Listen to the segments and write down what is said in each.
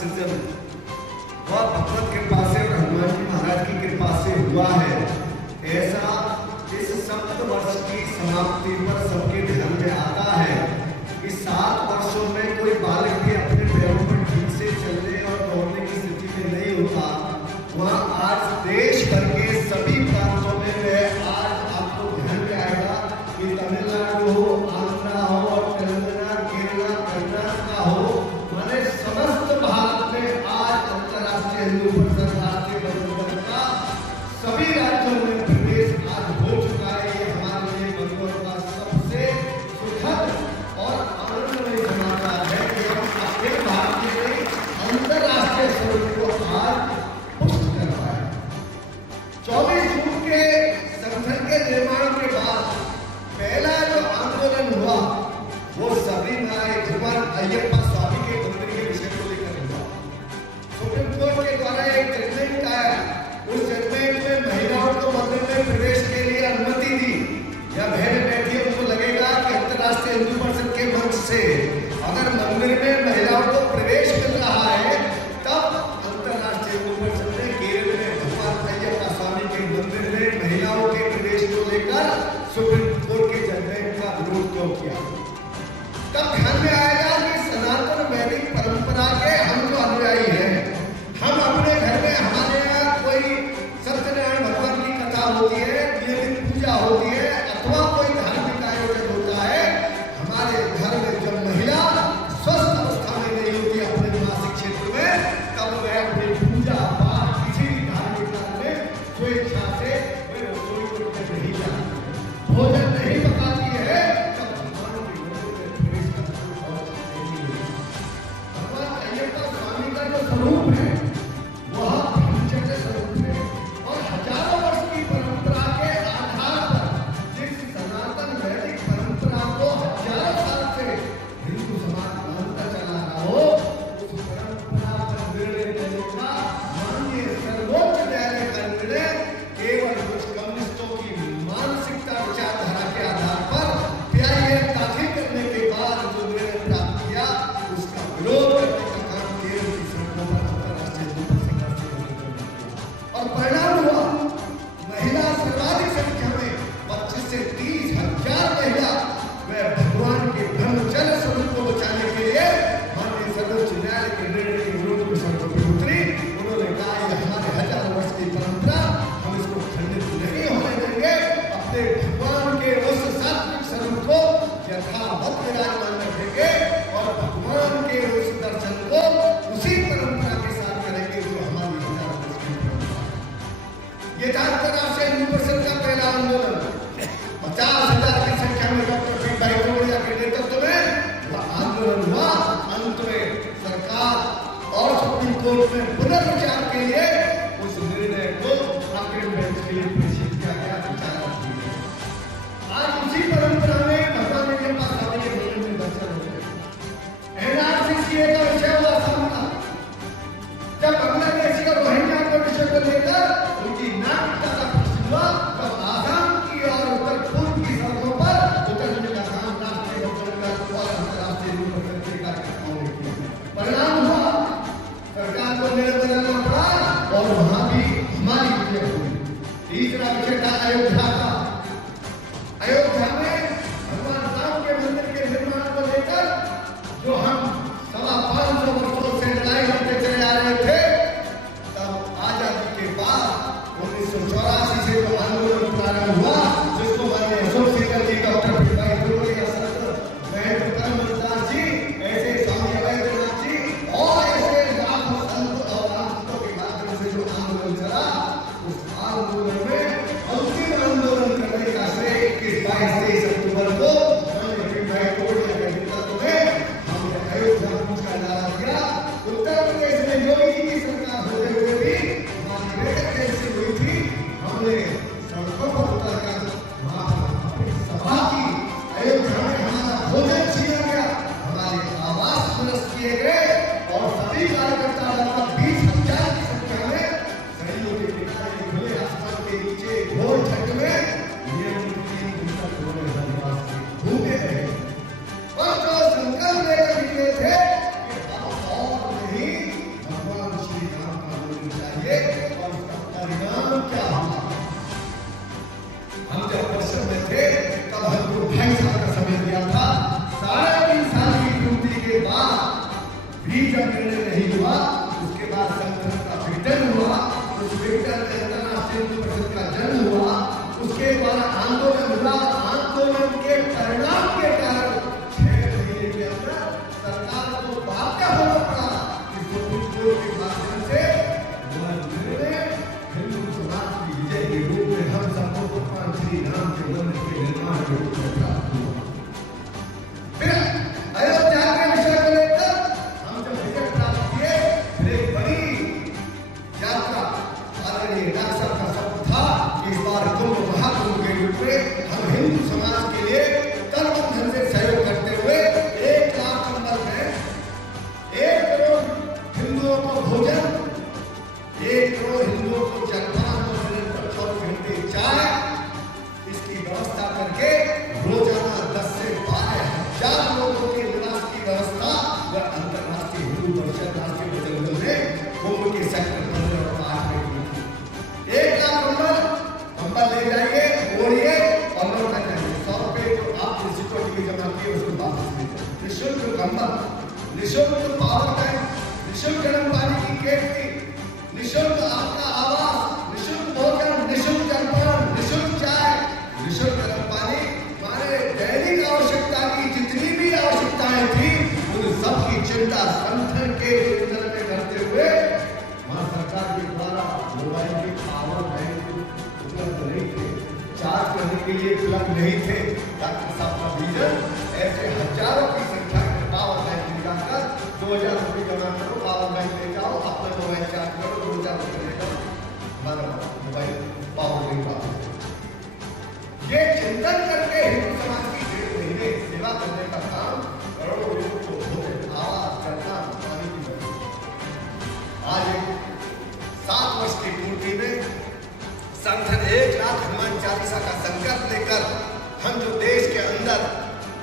सृजन वह भगवत कृपा से और हनुमान जी महाराज की कृपा से हुआ है। ऐसा इस 7 वर्ष की समाप्ति पर सबके ध्यान में आता है कि 7 वर्षों में कोई बालक भी अपने पैरों पर ठीक से चलने और दौड़ने की स्थिति में नहीं होता। वह आज देश भर के सभी प्रांतों में आज आपको ध्यान में आएगा कि तमिलनाडु हो, आंध्रा हो, तेलंगाना, केरला, कर्नाटक हो, माने समस्त भारत में आज अंतर्राष्ट्रीय हिंदू परिषद राष्ट्रीय बंधुत्व का सभी राज्यों में प्रवेश आज हो चुका है। ये हमारे लिए बंधुत्व का सबसे सुखद और आनंदमय समाचार है कि हम अपने भारत के अंतर्राष्ट्रीय स्वरूप को आज पुष्ट कर पाए। 24 जून के संगठन के निर्माण के बाद पहला जो आंदोलन हुआ वो सबरीमलाई भगवान अयप्पा स्वामी के मंदिर के विषय को लेकर हुआ। सुप्रीम कोर्ट के द्वारा एक जजमेंट आया, उस जजमेंट में महिलाओं को मंदिर में प्रवेश के लिए अनुमति दी। या बहन बैठी है उनको लगेगा कि अंतर्राष्ट्रीय हिंदू परिषद के मंच से अगर मंदिर में महिलाओं को प्रवेश मिल रहा है तब अंतर्राष्ट्रीय हिंदू परिषद ने केरल में भगवान अयप्पा स्वामी के मंदिर में महिलाओं के प्रवेश को लेकर सुप्रीम कोर्ट के जजमेंट का विरोध क्यों किया। तब ध्यान में आएगा कि सनातन वैदिक परंपरा के हम जो अनुयायी हैं, हम अपने घर में हमारे यहाँ कोई सत्यनारायण भगवान की कथा होती है, नियमित पूजा होती है अथवा कोई धार्मिक आयोजन होता है, हमारे घर में जब महिला स्वस्थ अवस्था में नहीं होती अपने मासिक क्षेत्र में, तब वह अपनी पूजा पाठ किसी भी धार्मिक कार्य में स्वेच्छा से रसोई में नहीं जाती, भोजन नहीं पकाती है। स्वरूप है वह ब्रह्मचर्य स्वरूप है और हजारों वर्ष की परंपरा के आधार पर जिस सनातन हम जब परिषद में थे तब हमको 2.5 साल का समय दिया था। 3.5 साल की ड्यूटी के बाद भी जब निर्णय नहीं हुआ, उसके बाद संगठन का विघटन हुआ, उस विघटन में अंतर्राष्ट्रीय हिंदू परिषद का जन्म हुआ, उसके बाद आंदोलन हुआ। आंदोलन के परिणाम के कारण 6 महीने के अंदर सरकार को बाध्य होना पड़ा कि सुप्रीम कोर्ट के माध्यम से निर्णय हिंदू समाज की विजय के रूप में हम सबको भगवान श्री राम के मंदिर के निर्माण के रूप में प्राप्त हुआ। फिर अयोध्या के विषय को लेकर हम जब विजय प्राप्त किए, फिर एक बड़ी यात्रा आदरणीय डॉक्टर साहब का शब्द था कि इस बार कुंभ महाकुंभ के रूप में हम हिंदू समाज के लिए तन मन से सहयोग करते हुए 1 लाख कंबल में 1 करोड़ हिंदुओं को भोजन, 1 करोड़ हिंदुओं को जलपान और निरंतर 24 घंटे चाय, इसकी व्यवस्था करके रोजाना 10 से 12 हजार लोगों के निवास की व्यवस्था वह अंतर्राष्ट्रीय हिंदू परिषद राष्ट्रीय बजट दल ने कुंभ के सेक्टर 15 और 8 में की थी। 1 लाख कंबल ले जाइए, ओढ़िए और लौटा जाइए। 100 रुपए जो आप सिक्योरिटी के जमा किए उसको वापस ले जाइए। निःशुल्क कंबल, निःशुल्क पावर बैंक, निःशुल्क गर्म पानी की केतली, निःशुल्क आपका आवास, निःशुल्क भोजन, निःशुल्क जलपान, निःशुल्क चाय, निःशुल्क गर्म पानी। हमारे दैनिक आवश्यकता की जितनी भी आवश्यकताएं थी उन सब की चिंता संगठन के केंद्र में करते हुए वहां सरकार के द्वारा मोबाइल के पावर बैंक उपलब्ध नहीं थे, चार्ज करने के लिए उपलब्ध नहीं थे। डॉक्टर साहब का विजन ऐसे हजारों की संख्या में पावर बैंक निकालकर 2000 रुपये जमा करो, पावर बैंक ले जाओ, अपना मोबाइल चार्ज करो, 2000 रुपये ले जाओ, हमारा मोबाइल पावर बैंक वापस। ये चिंतन करके हिंदू समाज की 1.5 महीने सेवा करने का काम करोड़ों लोगों को भोजन, आवास, चलना, पानी की व्यवस्था। आज 7 वर्ष की पूर्ति में संगठन 1 लाख हनुमान चालीसा का संकल्प लेकर हम जो देश के अंदर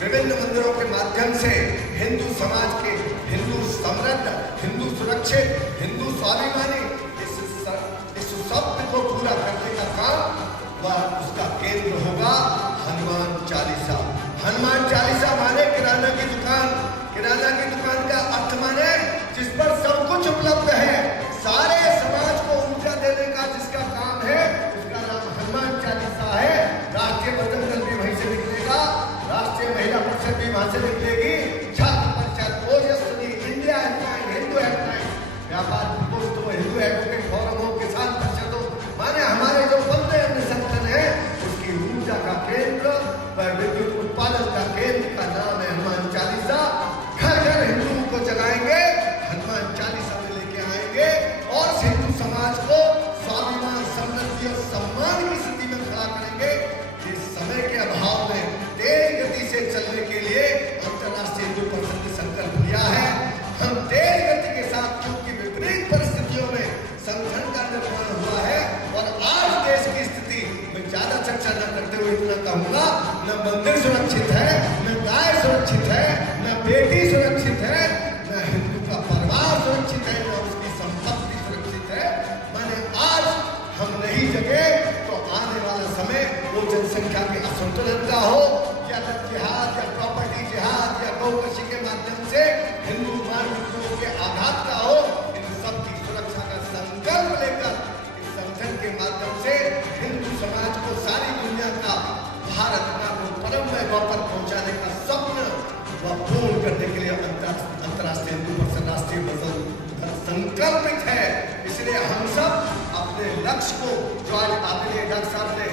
विभिन्न मंदिरों के माध्यम से हिंदू समाज के हिंदू समृद्ध, हिंदू सुरक्षित, हिंदू स्वाभिमानी इस शब्द को पूरा करने का काम वह उसका केंद्र होगा हनुमान चालीसा। हनुमान चालीसा माने किराना की दुकान, किराना की दुकान का अर्थ माने जिस पर सब कुछ उपलब्ध है, सारे समाज को ऊर्जा देने का जिसका काम है, उसका नाम हनुमान चालीसा है। राष्ट्रीय बजट दल भी वहीं से निकलेगा, राष्ट्रीय महिला परिषद भी वहां से निकलेगी, छात्र परिषद, ओजस्वी, इंडिया हेल्पलाइन, हिंदू हेल्पलाइन, व्यापार प्रकोष्ठ, हिंदू एडवोकेट फोरम हो, किसान परिषद हो, माने हमारे जो 15 अन्य संगठन है उसकी ऊर्जा का केंद्र व विद्युत उत्पादन का केंद्र का नाम है हनुमान चालीसा। घर घर हिंदुओं को जगाएंगे, हनुमान चालीसा में लेके आएंगे और हिंदू समाज को स्वाभिमान, समृद्धि और सम्मान की स्थिति में खड़ा करेंगे। इस समय के अभाव में तेज गति से चलने के लिए अंतर्राष्ट्रीय हिंदू परिषद ने संकल्प लिया है। हम तेज गति के साथ, क्योंकि विपरीत परिस्थितियों में संगठन का निर्माण हुआ है और आज देश की स्थिति में ज्यादा चर्चा न करते हुए इतना कहूंगा, न मंदिर सुरक्षित है, न गाय सुरक्षित है, न बेटी सुरक्षित है, न हिंदू का परिवार सुरक्षित है, न उसकी संपत्ति सुरक्षित है। माने आज हम नहीं जगे तो आने वाला समय वो जनसंख्या के असंतुलन का हो या जिहाद या प्रॉपर्टी जिहाद या गौकशी के माध्यम से हिंदू मानवों के आघात का हो, इन सबकी सुरक्षा का संकल्प लेकर इस संगठन के माध्यम से हिंदू समाज को सारी दुनिया का भारत मां को परम वैभव पर पहुंचाने का स्वप्न वह पूर्ण करने के लिए अंतर्राष्ट्रीय हिंदू परिषद राष्ट्रीय बजट संकल्पित है। इसलिए हम सब अपने लक्ष्य को जो आज आदरणीय डॉक्टर साहब ने